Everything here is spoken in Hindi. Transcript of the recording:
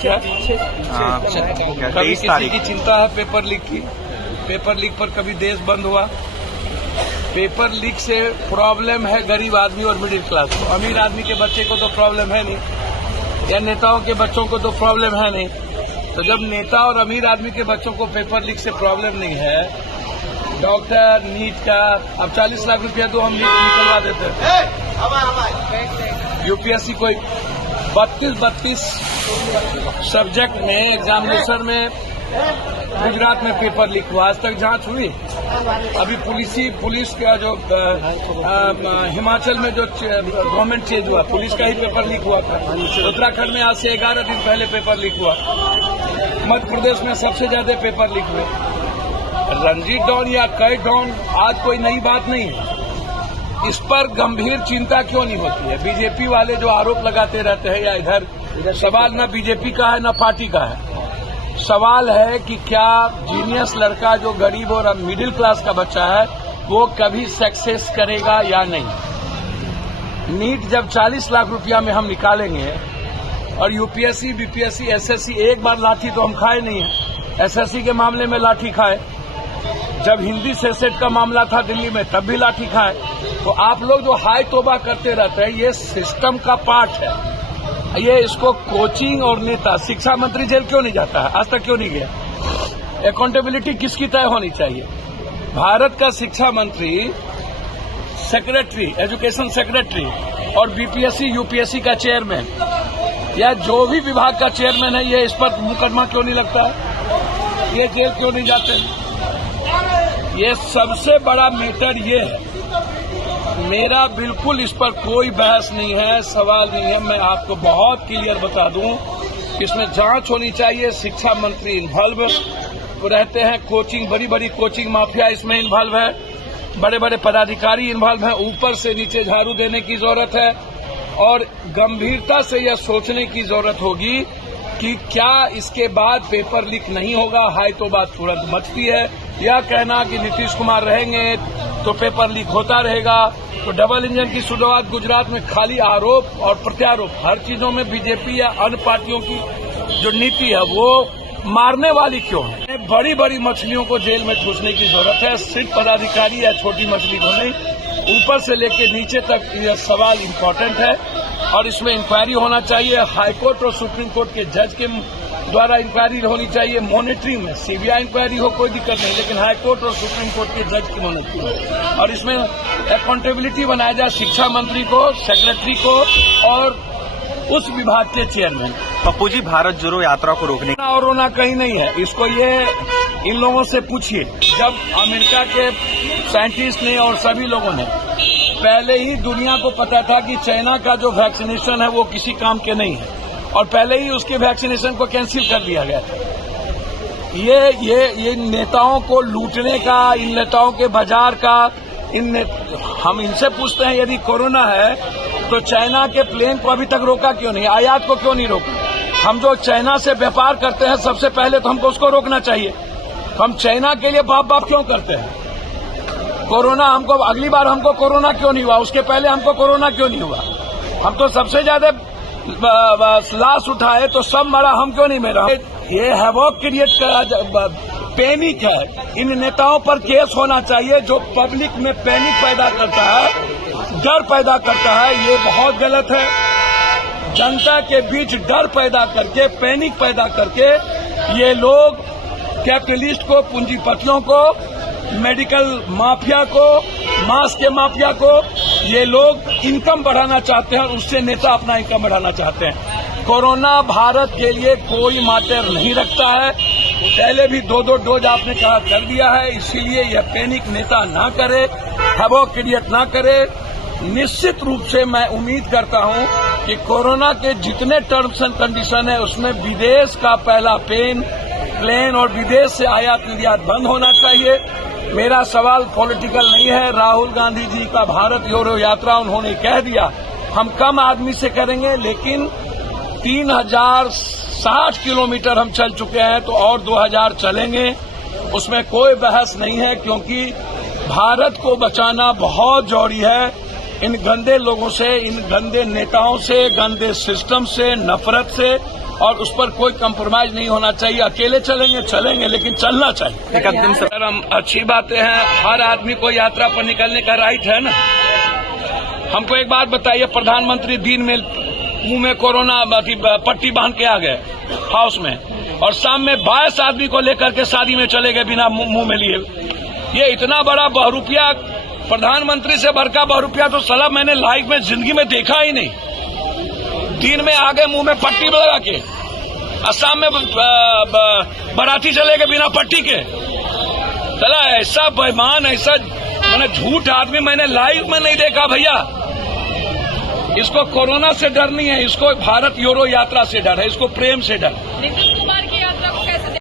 क्या कभी किसी की चिंता है पेपर लीक की? पेपर लीक पर कभी देश बंद हुआ? पेपर लीक से प्रॉब्लम है गरीब आदमी और मिडिल क्लास को। अमीर आदमी के बच्चे को तो प्रॉब्लम है नहीं, या नेताओं के बच्चों को तो प्रॉब्लम है नहीं। तो जब नेता और अमीर आदमी के बच्चों को पेपर लीक से प्रॉब्लम नहीं है, डॉक्टर नीट का अब 40 लाख रुपया तो हम नीट निकलवा देते हैं। यूपीएससी कोई 32 सब्जेक्ट में एग्जामिनेशन में गुजरात में पेपर लीक हुआ, आज तक जांच हुई? अभी पुलिस का जो हिमाचल में जो गवर्नमेंट चेंज हुआ, पुलिस का ही पेपर लीक हुआ था। उत्तराखंड में आज से 11 दिन पहले पेपर लीक हुआ। मध्य प्रदेश में सबसे ज्यादा पेपर लीक हुए। रणजीत डॉन या कई डॉन आज कोई नई बात नहीं है। इस पर गंभीर चिंता क्यों नहीं होती है? बीजेपी वाले जो आरोप लगाते रहते हैं, या इधर सवाल न बीजेपी का है न पार्टी का है, सवाल है कि क्या जीनियस लड़का जो गरीब और मिडिल क्लास का बच्चा है वो कभी सक्सेस करेगा या नहीं। नीट जब 40 लाख रुपया में हम निकालेंगे और यूपीएससी, बीपीएससी, एसएससी, एक बार लाठी तो हम खाए नहीं है। एसएससी के मामले में लाठी खाए, जब हिंदी सेट का मामला था दिल्ली में तब भी लाठी खाए। तो आप लोग जो हाय तोबा करते रहते हैं, ये सिस्टम का पार्ट है। ये इसको कोचिंग और नेता, शिक्षा मंत्री जेल क्यों नहीं जाता है? आज तक क्यों नहीं गया? अकाउंटेबिलिटी किसकी तय होनी चाहिए? भारत का शिक्षा मंत्री, सेक्रेटरी, एजुकेशन सेक्रेटरी और बीपीएससी, यूपीएससी का चेयरमैन या जो भी विभाग का चेयरमैन है, ये इस पर मुकदमा क्यों नहीं लगता है? ये जेल क्यों नहीं जाते? ये सबसे बड़ा मैटर ये है। मेरा बिल्कुल इस पर कोई बहस नहीं है, सवाल नहीं है। मैं आपको बहुत क्लियर बता दूं, इसमें जांच होनी चाहिए। शिक्षा मंत्री इन्वॉल्व रहते हैं, कोचिंग, बड़ी बड़ी कोचिंग माफिया इसमें इन्वॉल्व है, बड़े बड़े पदाधिकारी इन्वॉल्व हैं। ऊपर से नीचे झाड़ू देने की जरूरत है और गंभीरता से यह सोचने की जरूरत होगी कि क्या इसके बाद पेपर लीक नहीं होगा। हाय तो बात तुरंत मचती है, या कहना कि नीतीश कुमार रहेंगे तो पेपर लीक होता रहेगा। तो डबल इंजन की शुरुआत गुजरात में खाली आरोप और प्रत्यारोप, हर चीजों में बीजेपी या अन्य पार्टियों की जो नीति है वो मारने वाली क्यों है? बड़ी बड़ी मछलियों को जेल में ठूसने की जरूरत है, सिर्फ पदाधिकारी या छोटी मछली को नहीं, ऊपर से लेकर नीचे तक यह सवाल इम्पोर्टेंट है और इसमें इंक्वायरी होना चाहिए। हाईकोर्ट और सुप्रीम कोर्ट के जज के द्वारा इंक्वायरी होनी चाहिए। मॉनिटरिंग में सीबीआई इंक्वायरी हो, कोई दिक्कत नहीं, लेकिन हाईकोर्ट और सुप्रीम कोर्ट के जज की मॉनिटरिंग, और इसमें अकाउंटेबिलिटी बनाया जाए शिक्षा मंत्री को, सेक्रेटरी को और उस विभाग के चेयरमैन। पप्पू जी, भारत जोड़ो यात्रा को रोकने और रोना कहीं नहीं है। इसको ये इन लोगों से पूछिए, जब अमेरिका के साइंटिस्ट ने और सभी लोगों ने, पहले ही दुनिया को पता था कि चाइना का जो वैक्सीनेशन है वो किसी काम के नहीं है और पहले ही उसके वैक्सीनेशन को कैंसिल कर दिया गया था। ये नेताओं को लूटने का, इन नेताओं के बाजार का, हम इनसे पूछते हैं यदि कोरोना है तो चाइना के प्लेन को अभी तक रोका क्यों नहीं? आयात को क्यों नहीं रोका? हम जो चाइना से व्यापार करते हैं सबसे पहले तो हमको उसको रोकना चाहिए। हम चाइना के लिए बाप बाप क्यों करते हैं? कोरोना हमको, अगली बार हमको कोरोना क्यों नहीं हुआ? उसके पहले हमको कोरोना क्यों नहीं हुआ? हम तो सबसे ज्यादा लाश उठाए तो सब मरा, हम क्यों नहीं मरा? ये हैवॉक क्रिएट करा, पैनिक है। इन नेताओं पर केस होना चाहिए जो पब्लिक में पैनिक पैदा करता है, डर पैदा करता है। ये बहुत गलत है। जनता के बीच डर पैदा करके, पैनिक पैदा करके ये लोग कैपिटलिस्ट को, पूंजीपतियों को, मेडिकल माफिया को, मांस के माफिया को, ये लोग इनकम बढ़ाना चाहते हैं और उससे नेता अपना इनकम बढ़ाना चाहते हैं। कोरोना भारत के लिए कोई माटर नहीं रखता है। पहले भी 2 डोज आपने कहा कर दिया है, इसीलिए यह पैनिक नेता ना करे, हैवॉक क्रिएट ना करे। निश्चित रूप से मैं उम्मीद करता हूं कि कोरोना के जितने टर्म्स एंड कंडीशन है उसमें विदेश का पहला प्लेन और विदेश से आयात निर्यात बंद होना चाहिए। मेरा सवाल पॉलिटिकल नहीं है। राहुल गांधी जी का भारत जोड़ो यात्रा उन्होंने कह दिया, हम कम आदमी से करेंगे, लेकिन 3060 किलोमीटर हम चल चुके हैं तो और 2000 चलेंगे, उसमें कोई बहस नहीं है, क्योंकि भारत को बचाना बहुत जरूरी है। इन गंदे लोगों से, इन गंदे नेताओं से, गंदे सिस्टम से, नफरत से और उस पर कोई कंप्रोमाइज नहीं होना चाहिए। अकेले चलेंगे लेकिन चलना चाहिए। एक अंतिम सर, हम अच्छी बातें हैं, हर आदमी को यात्रा पर निकलने का राइट है ना। हमको एक बात बताइए, प्रधानमंत्री दिन में मुंह में कोरोना पट्टी बांध के आ गए हाउस में, और शाम में 22 आदमी को लेकर के शादी में चले गए बिना मुंह में लिए। ये इतना बड़ा बहुरूपिया, प्रधानमंत्री से बढ़कर बहुरूपिया तो साला मैंने लाइफ में जिंदगी में देखा ही नहीं। दिन में आगे मुंह में पट्टी लगा के, असम में बाराती चले गए बिना पट्टी के। चला ऐसा बेईमान, ऐसा मैंने झूठ आदमी मैंने लाइफ में नहीं देखा भैया। इसको कोरोना से डर नहीं है, इसको भारत यूरो यात्रा से डर है, इसको प्रेम से डर।